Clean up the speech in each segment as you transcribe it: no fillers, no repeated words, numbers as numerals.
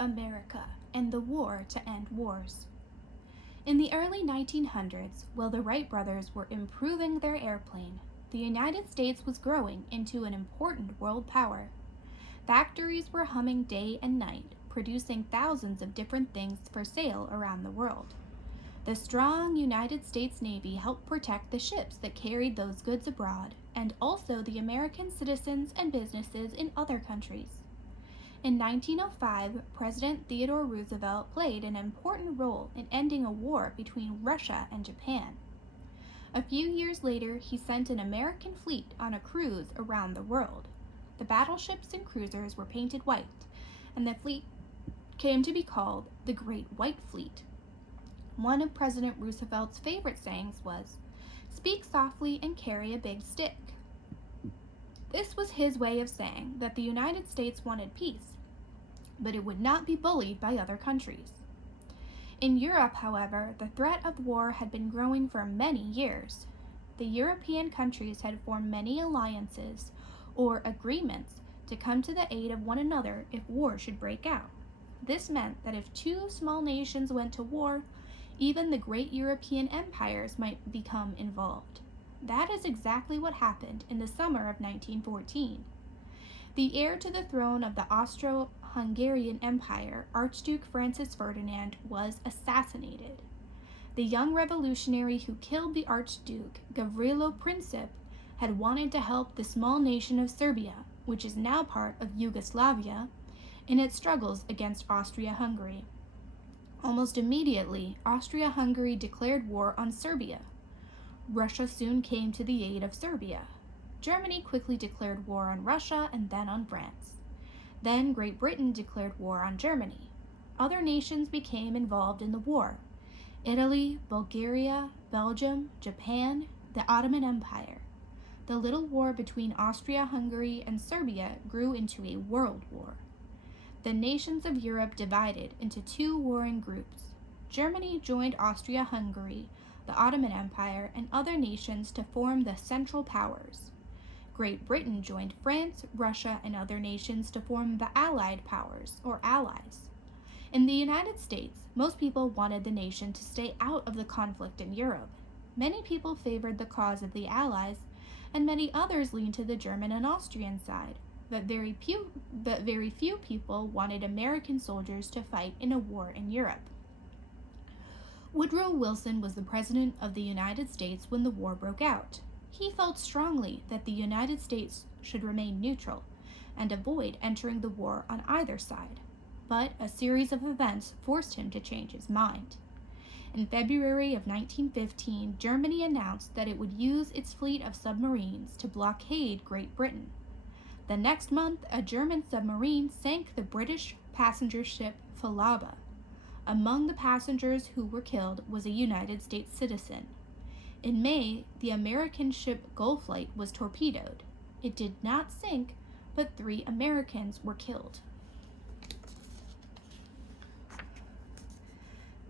America and the War to End Wars. In the early 1900s, while the Wright brothers were improving their airplane, the United States was growing into an important world power. Factories were humming day and night, producing thousands of different things for sale around the world. The strong United States Navy helped protect the ships that carried those goods abroad, and also the American citizens and businesses in other countries. In 1905, President Theodore Roosevelt played an important role in ending a war between Russia and Japan. A few years later, he sent an American fleet on a cruise around the world. The battleships and cruisers were painted white, and the fleet came to be called the Great White Fleet. One of President Roosevelt's favorite sayings was, "Speak softly and carry a big stick." This was his way of saying that the United States wanted peace, but it would not be bullied by other countries. In Europe, however, the threat of war had been growing for many years. The European countries had formed many alliances or agreements to come to the aid of one another if war should break out. This meant that if two small nations went to war, even the great European empires might become involved. That is exactly what happened in the summer of 1914. The heir to the throne of the Austro-Hungarian Empire, Archduke Francis Ferdinand, was assassinated. The young revolutionary who killed the Archduke, Gavrilo Princip, had wanted to help the small nation of Serbia, which is now part of Yugoslavia, in its struggles against Austria-Hungary. Almost immediately, Austria-Hungary declared war on Serbia. Russia soon came to the aid of Serbia. Germany quickly declared war on Russia and then on France. Then Great Britain declared war on Germany. Other nations became involved in the war: Italy, Bulgaria, Belgium, Japan, the Ottoman Empire. The little war between Austria-Hungary and Serbia grew into a world war. The nations of Europe divided into two warring groups. Germany joined Austria-Hungary, the Ottoman Empire, and other nations to form the Central Powers. Great Britain joined France, Russia, and other nations to form the Allied Powers, or Allies. In the United States, most people wanted the nation to stay out of the conflict in Europe. Many people favored the cause of the Allies, and many others leaned to the German and Austrian side, but very few people wanted American soldiers to fight in a war in Europe. Woodrow Wilson was the President of the United States when the war broke out. He felt strongly that the United States should remain neutral and avoid entering the war on either side, but a series of events forced him to change his mind. In February of 1915, Germany announced that it would use its fleet of submarines to blockade Great Britain. The next month, a German submarine sank the British passenger ship Falaba. Among the passengers who were killed was a United States citizen. In May, the American ship Gulflight was torpedoed. It did not sink, but 3 Americans were killed.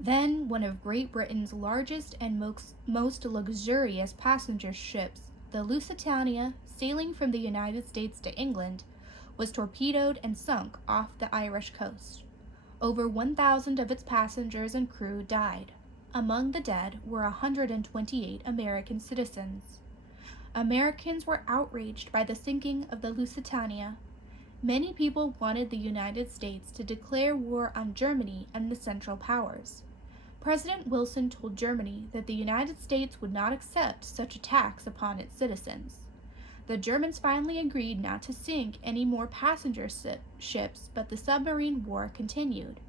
Then, one of Great Britain's largest and most luxurious passenger ships, the Lusitania, sailing from the United States to England, was torpedoed and sunk off the Irish coast. Over 1,000 of its passengers and crew died. Among the dead were 128 American citizens. Americans were outraged by the sinking of the Lusitania. Many people wanted the United States to declare war on Germany and the Central Powers. President Wilson told Germany that the United States would not accept such attacks upon its citizens. The Germans finally agreed not to sink any more passenger ships, but the submarine war continued.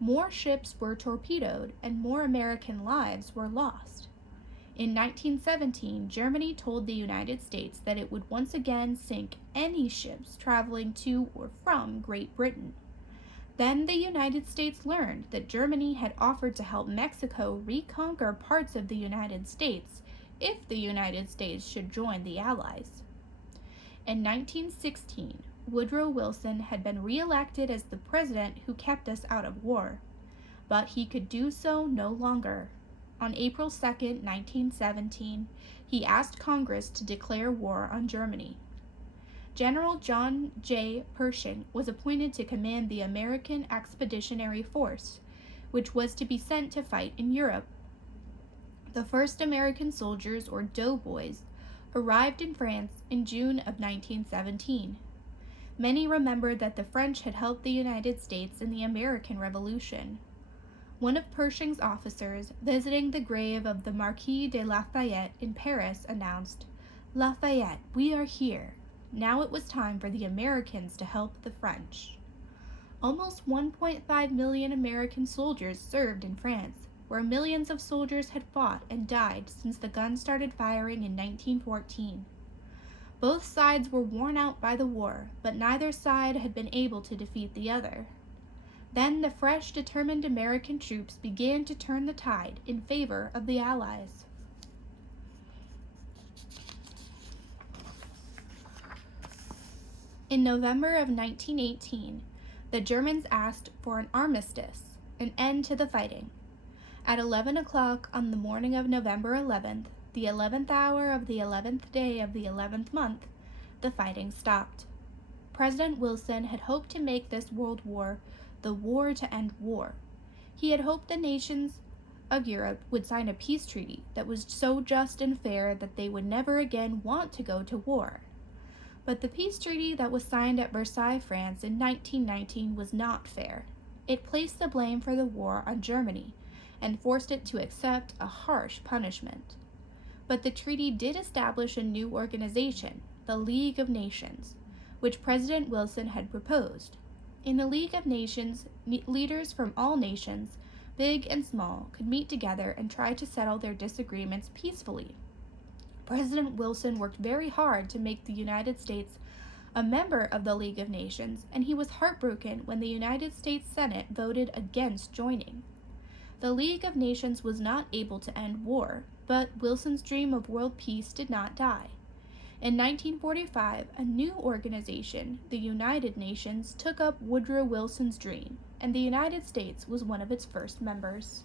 More ships were torpedoed, and more American lives were lost. In 1917, Germany told the United States that it would once again sink any ships traveling to or from Great Britain. Then the United States learned that Germany had offered to help Mexico reconquer parts of the United States if the United States should join the Allies. In 1916, Woodrow Wilson had been re-elected as the president who kept us out of war, but he could do so no longer. On April 2, 1917, he asked Congress to declare war on Germany. General John J. Pershing was appointed to command the American Expeditionary Force, which was to be sent to fight in Europe. The first American soldiers, or doughboys, arrived in France in June of 1917. Many remembered that the French had helped the United States in the American Revolution. One of Pershing's officers, visiting the grave of the Marquis de Lafayette in Paris, announced, "Lafayette, we are here. Now it was time for the Americans to help the French." Almost 1.5 million American soldiers served in France, where millions of soldiers had fought and died since the guns started firing in 1914. Both sides were worn out by the war, but neither side had been able to defeat the other. Then the fresh, determined American troops began to turn the tide in favor of the Allies. In November of 1918, the Germans asked for an armistice, an end to the fighting. At 11 o'clock on the morning of November 11th, the 11th hour of the 11th day of the 11th month, the fighting stopped. President Wilson had hoped to make this World War the war to end war. He had hoped the nations of Europe would sign a peace treaty that was so just and fair that they would never again want to go to war. But the peace treaty that was signed at Versailles, France in 1919 was not fair. It placed the blame for the war on Germany and forced it to accept a harsh punishment. But the treaty did establish a new organization, the League of Nations, which President Wilson had proposed. In the League of Nations, leaders from all nations, big and small, could meet together and try to settle their disagreements peacefully. President Wilson worked very hard to make the United States a member of the League of Nations, and he was heartbroken when the United States Senate voted against joining. The League of Nations was not able to end war, but Wilson's dream of world peace did not die. In 1945, a new organization, the United Nations, took up Woodrow Wilson's dream, and the United States was one of its first members.